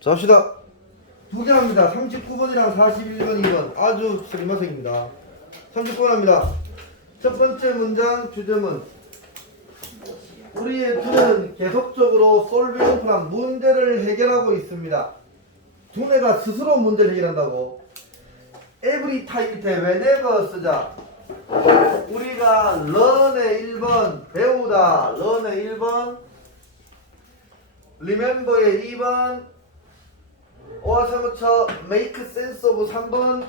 자, 합시다. 두개 합니다. 39번이랑 41번, 2번. 아주 스리마색입니다. 39번 합니다. 첫 번째 문장 주제문. 우리의 두뇌는 계속적으로 솔빙 프람 문제를 해결하고 있습니다. 두뇌가 스스로 문제를 해결한다고. every time 밑에 whenever 쓰자. 우리가 learn의 1번 배우다 learn의 1번 remember의 2번 오아사무처 make sense of 3번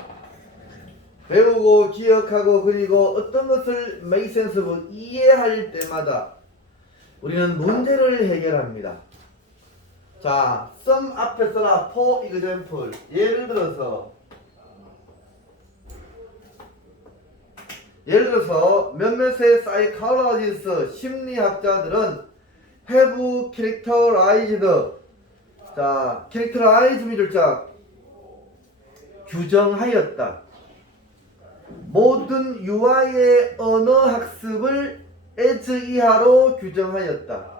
배우고 기억하고 그리고 어떤 것을 make sense of 이해할 때마다 우리는 문제를 해결합니다. 자, some 앞에 써라 for example 예를 들어서 예를 들어서 몇몇의 사이칼로지스 심리학자들은 have characterized 자 characterize 미들자 규정하였다. 모든 유아의 언어 학습을 as 이하로 규정하였다.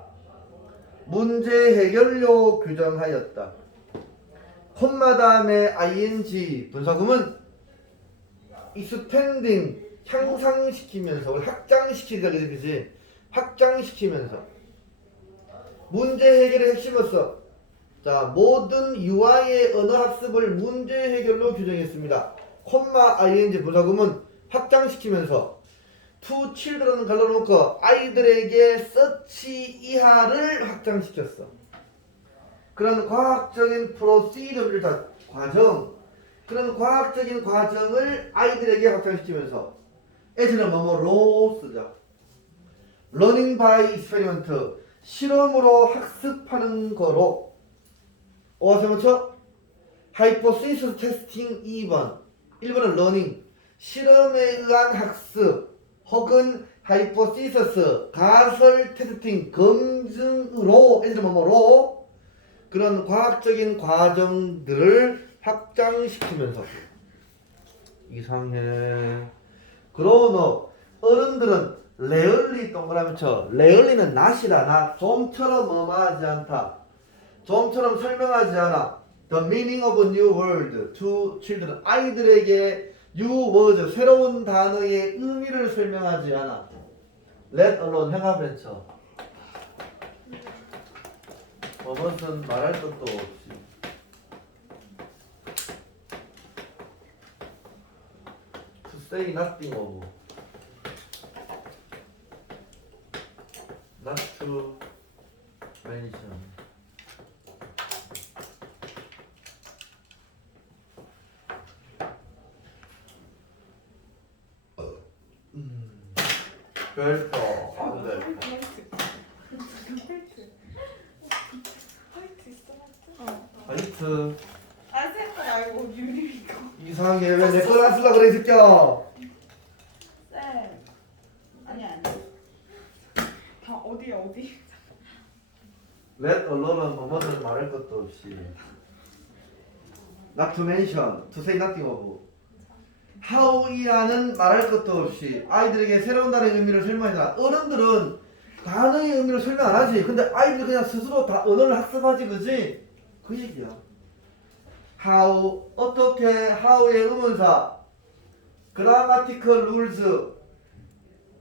문제 해결료 규정하였다. 콤마 다음에 ing 분사구문 extending 향상시키면서 확장시키자 그지 확장시키면서 문제 해결의 핵심으로서 자 모든 유아의 언어 학습을 문제 해결로 규정했습니다. 콤마 ing 부사구문 확장시키면서 to children 갈라놓고 아이들에게 서치 이하를 확장시켰어. 그런 과학적인 프로시저를 다 과정 그런 과학적인 과정을 아이들에게 확장시키면서 에즈는 뭐뭐로 쓰죠. learning by experiment 실험으로 학습하는 거로. 오와서 뭐죠? hypothesis testing 2번. 1번은 learning 실험에 의한 학습 혹은 hypothesis 가설 테스팅 검증으로 뭐뭐로? 그런 과학적인 과정들을 확장시키면서. 이상해. 그러너 어른들은 레얼리 동그라미 쳐. 레얼리는 낫이다. 나 좀처럼 엄하지 않다. 좀처럼 설명하지 않아. The meaning of a new word to children. 아이들에게 new word 새로운 단어의 의미를 설명하지 않아. Let alone 행하벤처. 뭐뭇은 말할 것도 없이. To say of mention 음, 별도 안돼 화이트. 아 색깔 알고 유리 이거. 이상해 왜내걸안 쓰려 그래 이 새끼야 쌤 아니 아니 다 어디 Let alone은 뭐뭐는 말할 것도 없이. Not to mention, to say nothing of. How이라는 말할 것도 없이 아이들에게 새로운 단어의 의미를 설명하잖아 어른들은 단어의 의미를 설명 안 하지. 근데 아이들이 그냥 스스로 다 언어를 학습하지 그지? 그 얘기야. How, 어떻게, how의 의문사? Grammatical rules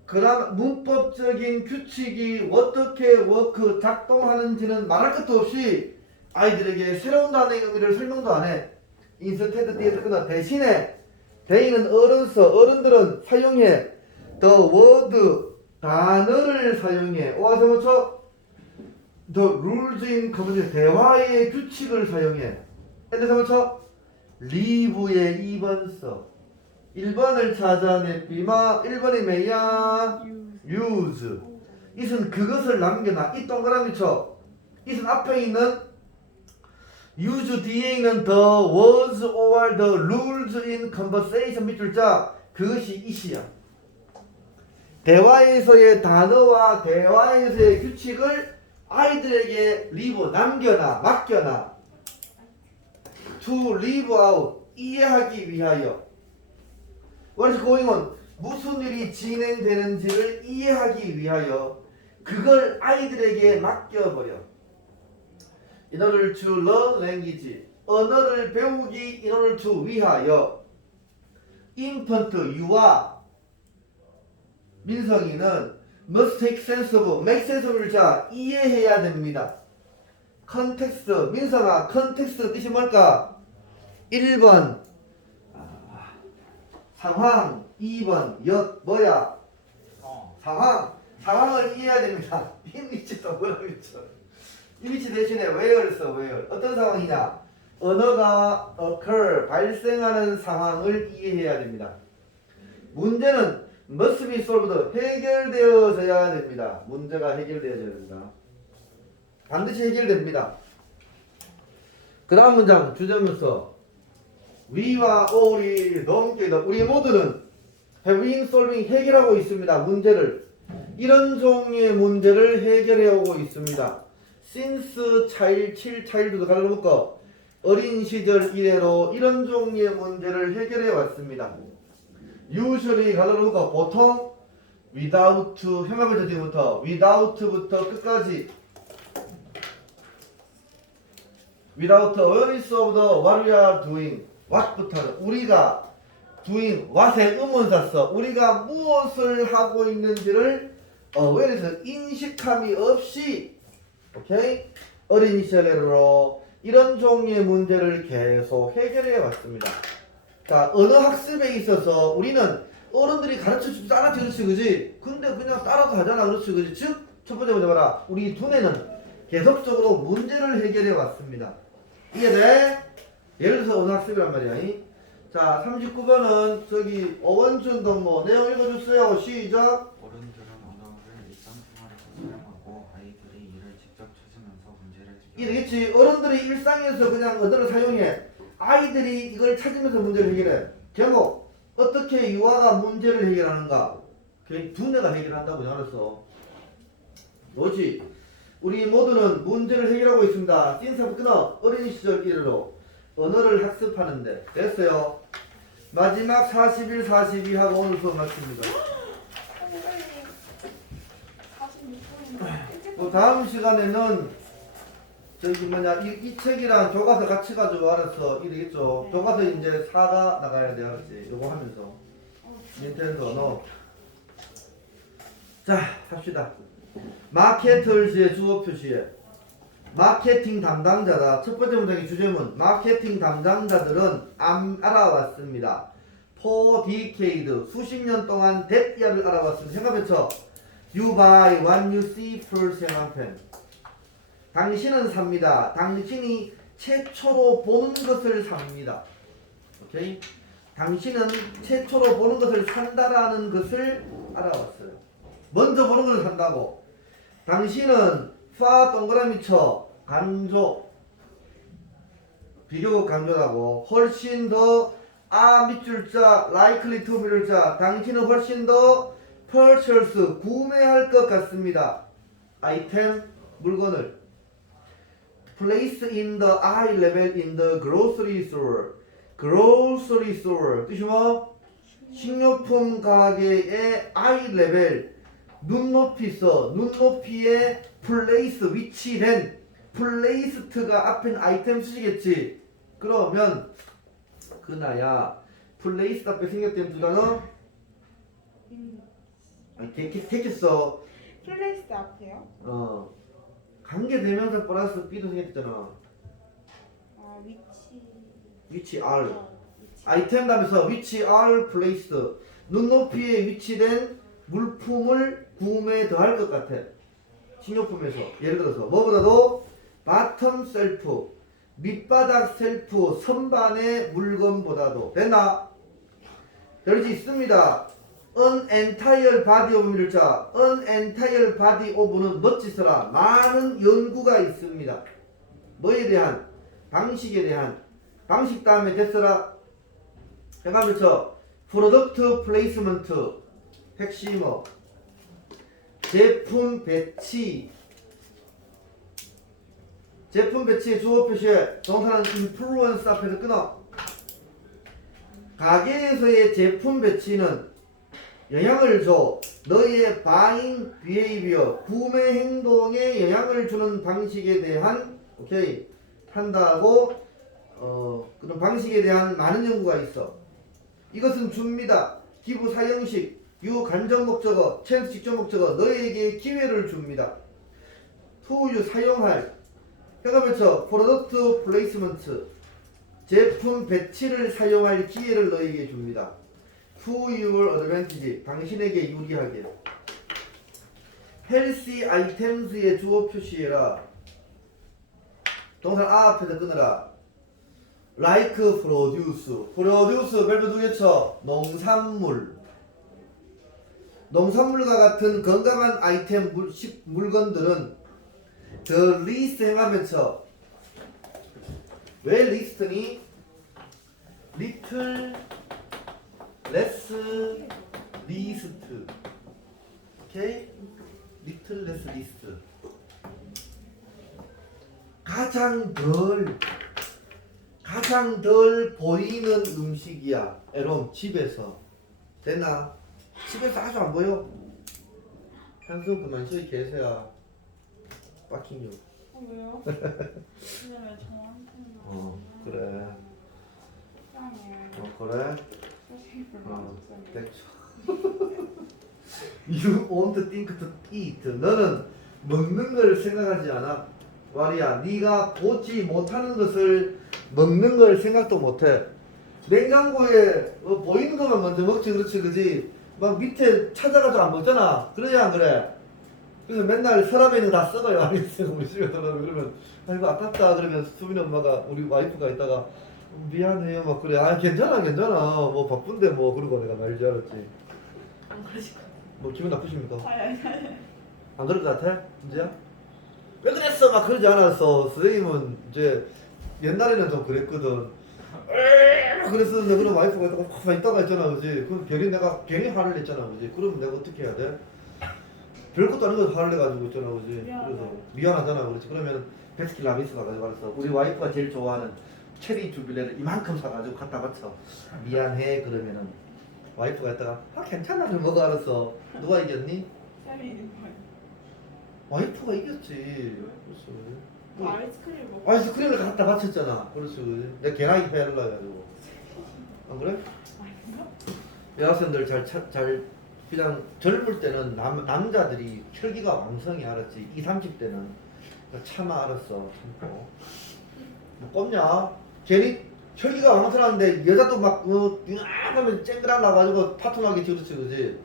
그라 문법적인 규칙이 어떻게 워크 작동하는지는 말할 것도 없이 아이들에게 새로운 단어의 의미를 설명도 안 해. 인스테드 뒤에서 끝나 대신에 대인은 어른서 어른들은 사용해 the word 단어를 사용해 와서 뭐죠? the rules in conversation 대화의 규칙을 사용해. 근데서 뭐죠? live의 2번 써. 1번을 찾아내 비마 1번이 뭐야? use 이은 그것을 남겨놔. 이 동그라미 쳐. 이은 앞에 있는 use 뒤에 있는 the words or the rules in conversation 밑줄 자. 그것이 이시야. 대화에서의 단어와 대화에서의 규칙을 아이들에게 리브 남겨놔 맡겨놔. To live out 이해하기 위하여 What is going on? 무슨 일이 진행되는지를 이해하기 위하여 그걸 아이들에게 맡겨버려. in order to learn language. 언어를 배우기 in order to 위하여. infant 유아 민성이는 must take sense of make sense of를 자 이해해야 됩니다. 컨텍스트 민성아 컨텍스트 뜻이 뭘까? 1번 아, 상황 2번 역 뭐야? 어. 상황 상황을 이해해야 됩니다. 이미지도 뭐라고? 이미지 대신에 where를 써 where 어떤 상황이냐? 언어가 occur 발생하는 상황을 이해해야 됩니다. 문제는 must be solved 해결되어져야 됩니다. 문제가 해결되어져야 됩니다. 반드시 해결됩니다. 그 다음 문장 주제문서 위와 all이 넘게 더 우리 모두는 have been solving 해결하고 있습니다. 문제를 이런 종류의 문제를 해결해 오고 있습니다. since child, 칠 child도 묶어 어린 시절 이래로 이런 종류의 문제를 해결해 왔습니다. usually 묶어 보통 without 해막을 저지부터 without부터 끝까지 without awareness of the what we are doing what부터는 우리가 doing what의 의문사 써 우리가 무엇을 하고 있는지를 awareness 인식함이 없이 오케이 어린 시절로 이런 종류의 문제를 계속 해결해 왔습니다. 자 언어 학습에 있어서 우리는 어른들이 가르쳐 주지 따라지 그렇지 그지? 근데 그냥 따라서 하잖아 그렇지 그지? 즉 첫 번째 문제 봐라. 우리 두뇌는 계속적으로 문제를 해결해 왔습니다. 이해돼? 예를 들어서 언어 학습이란 말이야. 이? 자 39번은 저기 어원준 동무. 내용 읽어주세요. 시작. 어른들은 언어를 일상생활에서 사용하고 아이들이 이를 직접 찾으면서 문제를 이 해결. 되겠지 어른들이 일상에서 그냥 언어를 사용해? 아이들이 이걸 찾으면서 문제를 해결해. 제목 어떻게 유아가 문제를 해결하는가? 그 두뇌가 해결한다고 알았어. 뭐지? 우리 모두는 문제를 해결하고 있습니다. 찐사부 끊어. 어린 시절 이래로 언어를 학습하는데 됐어요 마지막 41, 42하고 오늘 수업 마칩니다 뭐 다음 시간에는 저기 뭐냐 이, 이 책이랑 교과서 같이 가지고 알아서 이러겠죠. 네. 교과서 이제 사가 나가야 돼 알았지. 요거 하면서 닌텐도 언어. 자 합시다. 마케터즈의 주어 표시에 마케팅 담당자다. 첫 번째 문장의 주제문 마케팅 담당자들은 암, 알아왔습니다. decade 수십 년 동안 대야를 알아왔습니다. 생각해쳐 You buy what you see first hand. 당신은 삽니다. 당신이 최초로 보는 것을 삽니다. 오케이? 당신은 최초로 보는 것을 산다라는 것을 알아왔어요. 먼저 보는 것을 산다고. 당신은 파 동그라미 쳐 강조 비교급 강조라고 훨씬 더 아 밑줄 자 likely to 미를 자 당신은 훨씬 더 purchase 구매할 것 같습니다. 아이템 물건을 place in the eye level in the grocery store. grocery store 뜻이 뭐? 식료품 가게의 eye level 눈높이 써 눈높이에 place 위치된 place드가 앞엔 아이템 수지겠지. 그러면 그나야 place 앞에 생겼던 두 단어 아니 개- 택했어. 플레이스 앞에요? 어 관계 대명사 플러스 B도 생겼잖아. 아 위치. 위치 R. 어, 위치. 아이템 다음에서 위치 R placed 눈높이에 위치된 물품을 구매 더할 것 같아. 식료품에서 예를 들어서 뭐보다도 바텀 셀프 밑바닥 셀프 선반의 물건보다도 됐나? 여기 있습니다. An entire body of 를 자, an entire body of는 멋지서라 많은 연구가 있습니다. 뭐에 대한 방식에 대한 방식 다음에 됐어라. 해가면서 프로덕트 플레이스먼트 핵심어 제품 배치 제품 배치의 주어 표시에 동사는 influence 앞에서 끊어 가게에서의 제품 배치는 영향을 줘 너희의 buying behavior 구매 행동에 영향을 주는 방식에 대한 오케이 한다고 어 그런 방식에 대한 많은 연구가 있어. 이것은 줍니다. 기부 사형식, 유 간접 목적어, 체스 직접 목적어 너에게 기회를 줍니다. 투유 사용할 현업에서 프로덕트 플레이스먼트 제품 배치를 사용할 기회를 너에게 줍니다. To your advantage 당신에게 유리하게 헬시 아이템즈의 주어 표시해라. 동사 아 앞에서 끊어라. like produce. produce 벨브 두개 쳐. 농산물. 농산물과 같은 건강한 아이템 물, 식, 물건들은 the least 행하면 쳐. 왜 리스트니? little less least. 오케이? little less. 가장 덜 가장 덜 보이는 음식이야. 에롬 집에서 됐나? 집에서 아주 안 보여? 한숨 그만 쉬이 개새 야. 빡킹요. 어, 왜요? 근데 왜 저한테만? 어 그래. 이상해. 어 그래. 선생님 별로 어, 안 됐죠. You want to think to eat. 너는 먹는 걸 생각하지 않아. 말이야. 네가 보지 못하는 것을 먹는 걸 생각도 못해. 냉장고에 어, 보이는 것만 먼저 먹지 그렇지 그지. 막 밑에 찾아가지고 안 먹잖아. 그래야 안 그래. 그래서 맨날 서랍에 있는 거다 썩어요. 알겠어. 우리 집에 들어가면 그러면 아이고 아깝다 그러면 수빈 엄마가 우리 와이프가 있다가 미안해요 막 그래. 아 괜찮아 괜찮아. 뭐 바쁜데 뭐 그러고 내가 말줄 알았지. 안 그러실. 뭐 기분 나쁘십니까? 아니 아니 아니. 안 그럴 것 같아? 이제야? 왜 그랬어? 막 그러지 않았어. 선생님은 이제 옛날에는 좀 그랬거든. 에이, 그랬었는데 그럼 와이프가 있다가 가만 있다가 있잖아, 그지? 그럼 괜히 내가 괜히 화를 냈잖아, 그지? 그럼 내가 어떻게 해야 돼? 별것도 아닌 거 화를 내가지고 있잖아, 그지? 미안하다. 그래서 미안하잖아, 그렇지? 그러면 베스킨 라빈스 가 가지고 가서 우리 와이프가 제일 좋아하는 체리 주빌레를 이만큼 사가지고 갖다 바쳐. 미안해 그러면은 와이프가 있다가 아 괜찮아 그럼 먹어 알았어. 누가 이겼니? 쌤이 있는 거예요. 와이프가 이겼지. 그렇지. 그 아이스크림 먹고. 아이스크림을 갖다 바쳤잖아. 그렇지. 내가 개나기 패를 가지고. 안 그래? 아닌가? 여학생들 잘, 차- 잘, 그냥 젊을 때는 남, 남자들이 혈기가 왕성이 알았지. 20, 30대는 차마 알았어. 참고. 뭐 꼽냐? 괜히 혈기가 왕성한데 여자도 막, 어, 하면 쨍그랄라 가지고 파토나게 지그렇지, 그지?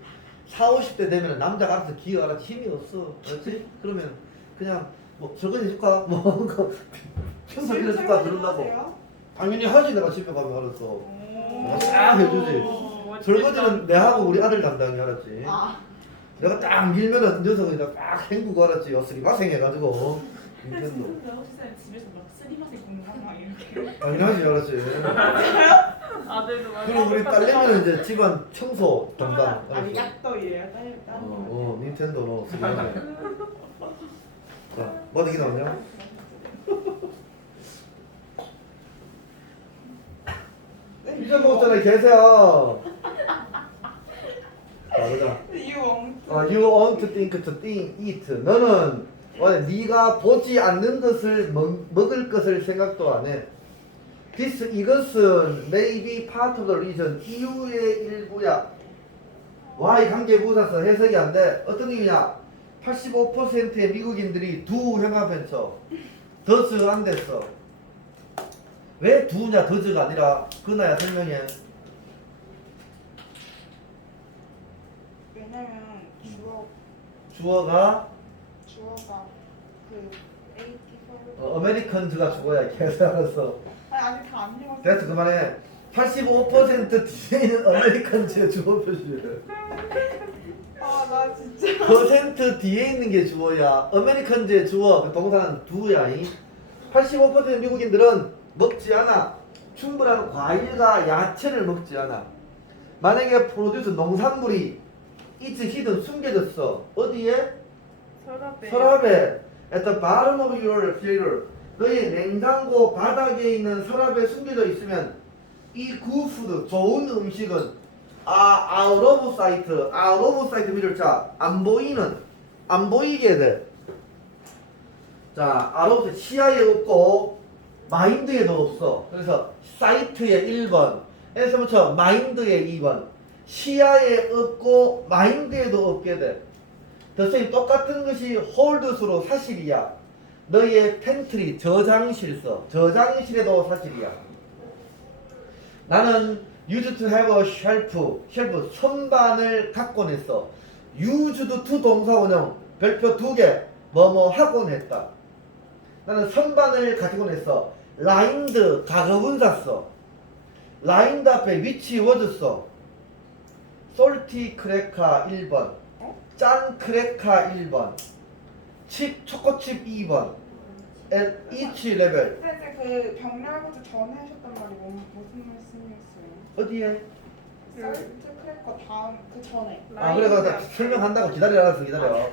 4, 50대 되면 남자가 알아서 기어 알아서 힘이 없어. 그렇지? 그러면 그냥 뭐 설거지 해줄까? 뭐, 그거 청소 해줄까? 그런다고. 당연히 하지, 내가 집에 가면 알았어. 내가 싹 해주지. 설거지는 내하고 우리 아들 담당이 알았지. 아. 내가 딱 밀면은 녀석이 딱 헹구고 알았지. 어스리 마생 해가지고. 닌텐도. 근데 혹시 쌤 집에서 막 쓰리맛에 공부하나 막 이렇게. 당연하지 알았지. 아들도 막. 그리고 우리 딸내미는 이제 집안 청소 담당. 아니 알았어. 약도이에요. 딸 어, 딸. 어 닌텐도로 쓰리마세. 자, 뭐 어디 나오냐? 이제 먹었잖아, 이 개새야. 자, 보자. 유엉. 어, you want to think to think, eat. 너는 어, 네가 보지 않는 것을 먹, 먹을 것을 생각도 안 해. This 이것은 maybe part of the reason 이유의 일부야. Why 관계 부사서 해석이 안 돼. 어떤 이유냐? 85%의 미국인들이 두 형합했어. 더즈 안 됐어. 왜 두냐 더즈가 아니라 그나야 설명해. 왜냐면 주어 주어가 주어가 그 AT 어, 아메리칸즈가 주어야 계속 알았어. 아니 아직 다 안 읽었어. 됐어 그만해 85% 뒤에 있는 아메리칸즈의 주어 표시해 아나 진짜. 퍼센트 뒤에 있는 게 주어야 아메리칸즈의 주어 그 동사는 두야 이85% 미국인들은 먹지 않아 충분한 과일과 야채를 먹지 않아 만약에 프로듀스 농산물이 이츠 히든 숨겨졌어 어디에? 서랍에. 서랍에 at the bottom of your refrigerator 너희 냉장고 바닥에 있는 서랍에 숨겨져 있으면 이 굿푸드 좋은 음식은 아 out of sight out of sight 미를 자안 보이는 안 보이게 돼 자, 아로스 시야에 없고 마인드에도 없어. 그래서 사이트에 1번, 에서부터 마인드에 2번. 시야에 없고 마인드에도 없게 돼. 더쌤 똑같은 것이 홀드수로 사실이야. 너의 팬트리 저장실서 저장실에도 사실이야. 나는 used to have a shelf, shelf 선반을 갖고 냈어. used to 동사원형 별표 두 개, 뭐뭐 하고 냈다. 나는 선반을 가지고 냈어. lined 가급분사 써. lined 앞에 위치 워드 써. Salty 크래커 1번. 짠 크래커 1번. 칩 초코칩 2번. at each level. 근데 그 병렬부터 전에 하셨단 말이 뭔- 무슨 말씀이었어요? 어디에? 사이트 크래커 다음 그 전에 아 그래 그래 설명한다고 기다려 알았어 기다려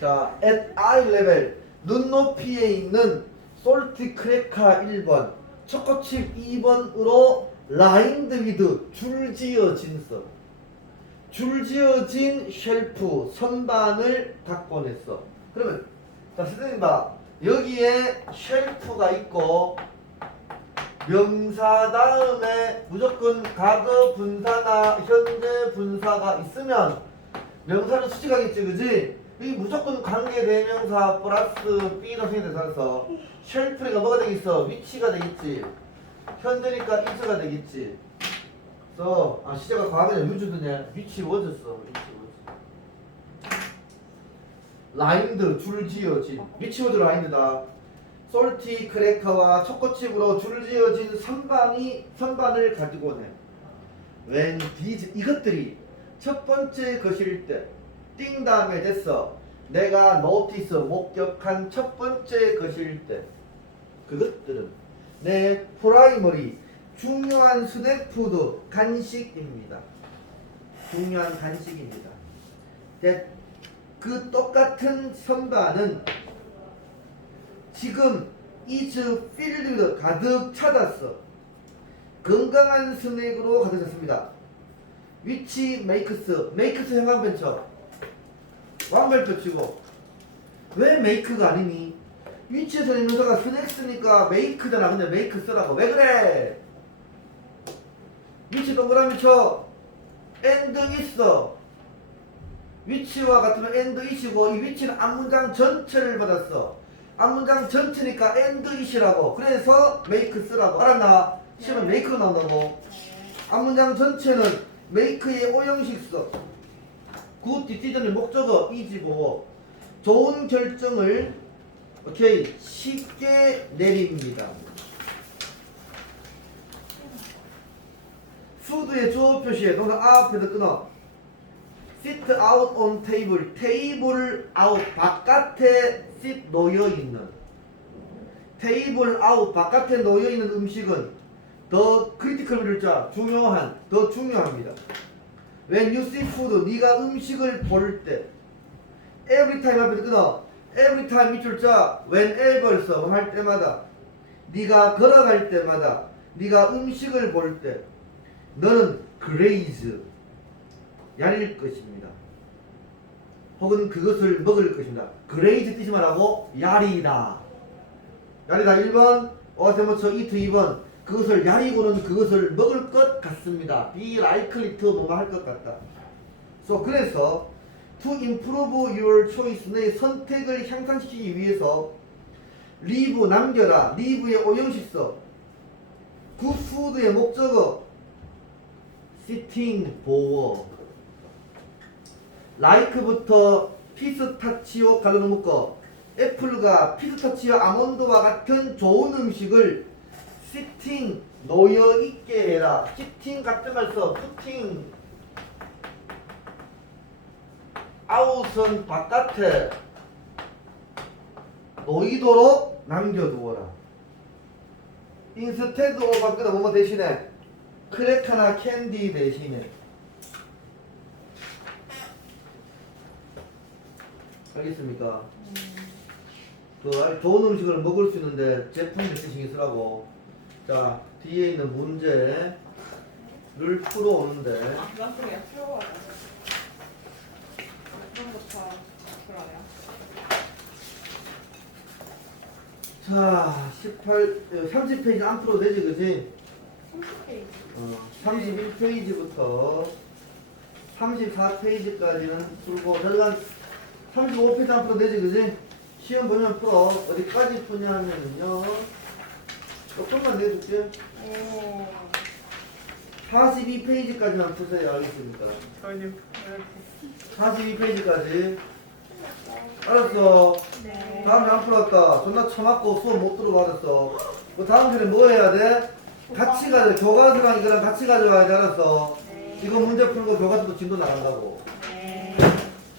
자 at eye level 눈높이에 있는 솔트 크래커 1번 초코칩 2번으로 라인드 위드 줄지어진 서 줄지어진 쉘프 선반을 갖고 냈어 그러면 자 선생님 봐 여기에 쉘프가 있고 명사 다음에 무조건 과거 분사나 현재 분사가 있으면 명사를 수식하겠지 그지? 이 무조건 관계 대명사 플러스 B로 생겨서 쉘프가 뭐가 되겠어? 위치가 되겠지 현재니까 is가 되겠지 그래서 아 시제가 과거냐 유주드냐 위치 워드써 위치 워드 라인드 줄지어진 위치 워드 라인드다 솔티 크래커와 초코칩으로 줄 지어진 선반이 선반을 가지고 내. 웬 디즈 이것들이 첫 번째 것일 때, 띵 다음에 됐어. 내가 노티스 목격한 첫 번째 것일 때, 그것들은 내 프라이머리 중요한 스낵푸드 간식입니다. 중요한 간식입니다. 네, 그 똑같은 선반은 지금 is filled 가득 차졌어. 건강한 스낵으로 가득 찼습니다. 위치 makes makes 형광펜쳐 왕별표 치고 왜 make가 아니니? 위치에서 명사가 스낵 쓰니까 make잖아. 근데 make 쓰라고 왜 그래? 위치 동그라미 쳐 and 있어. 위치와 같으면 and is이고 이 위치는 앞문장 전체를 받았어. 앞문장 전체니까 and is이라고. 그래서 make 쓰라고. 알았나? 시험에 네. make가 나온다고. 앞문장 전체는 make의 오형식 써. 굿 디티전의 목적어 이지고 좋은 결정을 오케이 쉽게 내립니다. 푸드의 주어 표시에 동사 앞에서 끊어. sit out on table. 테이블 아웃 바깥에 sit 놓여 있는. 테이블 아웃 바깥에 놓여 있는 음식은 더 크리티컬 글자 중요한 더 중요합니다. When you see food 네가 음식을 볼 때. every time 앞에서 끊어. every time 밑줄 자 whenever 써. 할 때마다. 네가 걸어갈 때마다. 네가 음식을 볼때 너는 graze 야릴 것입니다. 혹은 그것을 먹을 것입니다. graze 뜻이 말하고 야리다. 야리다 1번 어세모처 이트 2번 그것을 야리고는 그것을 먹을 것 같습니다. be likely to 뭔가 할 것 같다. so 그래서 to improve your choice 내 선택을 향상시키기 위해서 leave 남겨라 leave의 오형식서 good food의 목적어 sitting 보어 like부터 피스타치오 갈라놓은 묶어 애플과 피스타치오 아몬드와 같은 좋은 음식을 시팅 놓여 있게 해라. 시팅 같은 말 써. 푸팅 아웃은 바깥에 놓이도록 남겨두어라. 인스테드 오바 끄다 뭐뭐 대신에 크래커나 캔디 대신에 알겠습니까? 그 아주 좋은 음식을 먹을 수 있는데 제품을 신경 쓰라고. 자 뒤에 있는 문제를 풀어오는데 아 그런 소리야 풀어가지고 그런 거다 그러네요 자, 18, 30페이지 앞으로 되지, 그지? 30페이지. 어, 31페이지부터 34페이지까지는 풀고, 저희가 35페이지 앞으로 되지, 그지? 시험 보면 풀어. 어디까지 푸냐면요. 조금만 내줄게. 오. 42페이지까지만 푸세요. 알겠습니까? 저는 42페이지까지. 알았어. 네. 다음 주안 풀었다. 존나 처맞고 수업 못 들어받았어. 그 다음 주에 뭐 해야 돼? 같이 가져. 교과서랑 이거랑 같이 가져와야 돼. 알았어. 네. 이거 문제 거 교과서도 진도 나간다고. 네.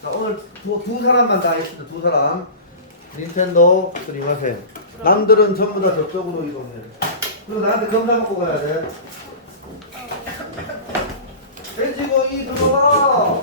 자, 오늘 두, 두 사람만 다 했습니다. 두 사람. 닌텐도, 스리마세. 남들은 전부 다 저쪽으로 이동해. 그리고 나한테 검사 먹고 가야 돼. 돼지고기 들어가!